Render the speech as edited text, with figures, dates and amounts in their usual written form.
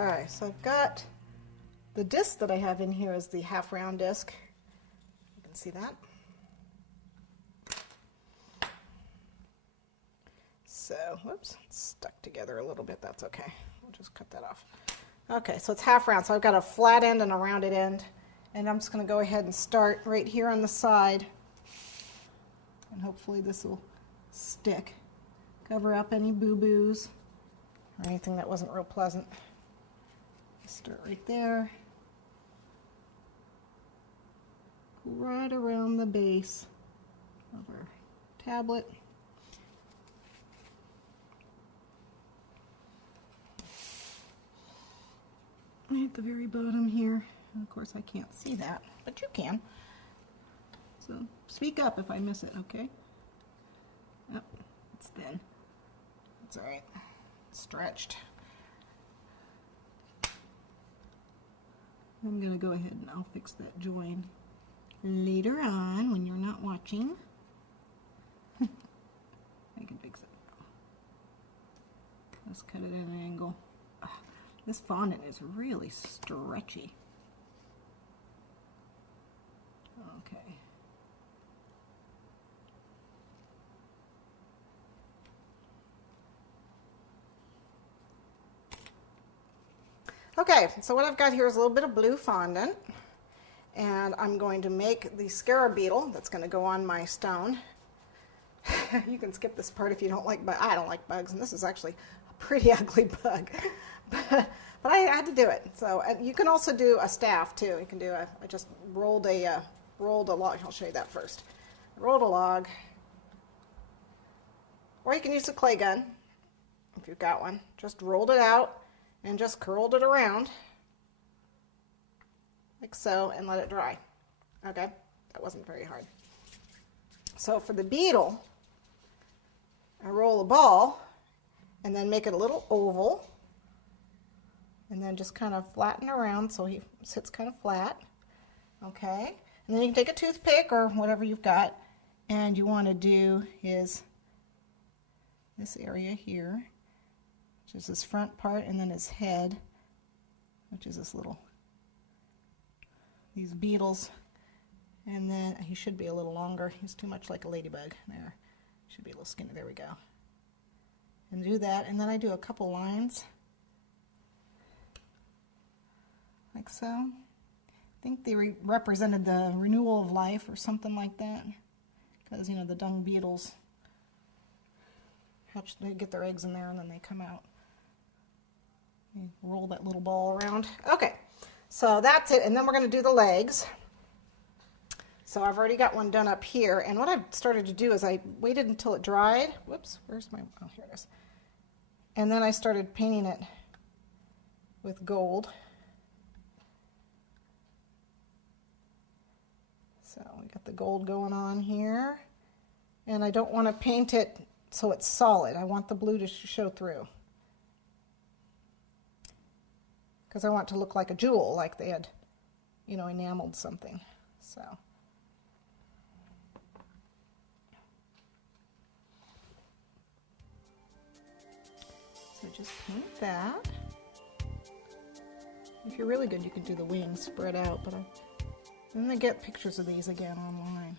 Okay, so I've got the disc that I have in here is the half round disc. You can see that. So, whoops, it's stuck together a little bit. That's okay. We'll just cut that off. Okay, so it's half round. So I've got a flat end and a rounded end. And I'm just going to go ahead and start right here on the side. And hopefully this will stick. Cover up any boo-boos or anything that wasn't real pleasant. Start right there. Go right around the base of our tablet. Right at the very bottom here. And of course I can't see that, but you can. So speak up if I miss it, okay? Yep, it's thin. That's all right. It's stretched. I'm going to go ahead and I'll fix that join later on when you're not watching. I can fix it. Let's cut it at an angle. This fondant is really stretchy. Okay. Okay, so what I've got here is a little bit of blue fondant, and I'm going to make the scarab beetle that's going to go on my stone. You can skip this part if you don't like bugs. I don't like bugs, and this is actually a pretty ugly bug. But I had to do it. So and you can also do a staff too. You can do I just rolled a log. I'll show you that first. I rolled a log, or you can use a clay gun if you've got one. Just rolled it out and just curled it around like so and let it dry. Okay, that wasn't very hard. So for the beetle, I roll a ball and then make it a little oval. And then just kind of flatten around so he sits kind of flat. Okay. And then you can take a toothpick or whatever you've got. And you want to do is this area here, which is his front part, and then his head, which is this little, these beetles. And then he should be a little longer. He's too much like a ladybug. There. Should be a little skinny. There we go. And do that. And then I do a couple lines. Like so. I think they represented the renewal of life or something like that. Because, you know, the dung beetles hatch, they get their eggs in there and then they come out. You roll that little ball around. Okay, so that's it. And then we're going to do the legs. So I've already got one done up here. And what I've started to do is I waited until it dried. Whoops, where's my, oh, here it is. And then I started painting it with gold. So we got the gold going on here, and I don't want to paint it so it's solid. I want the blue to show through because I want it to look like a jewel, like they had, you know, enameled something. So just paint that. If you're really good, you can do the wings spread out, but I'm going to get pictures of these again online.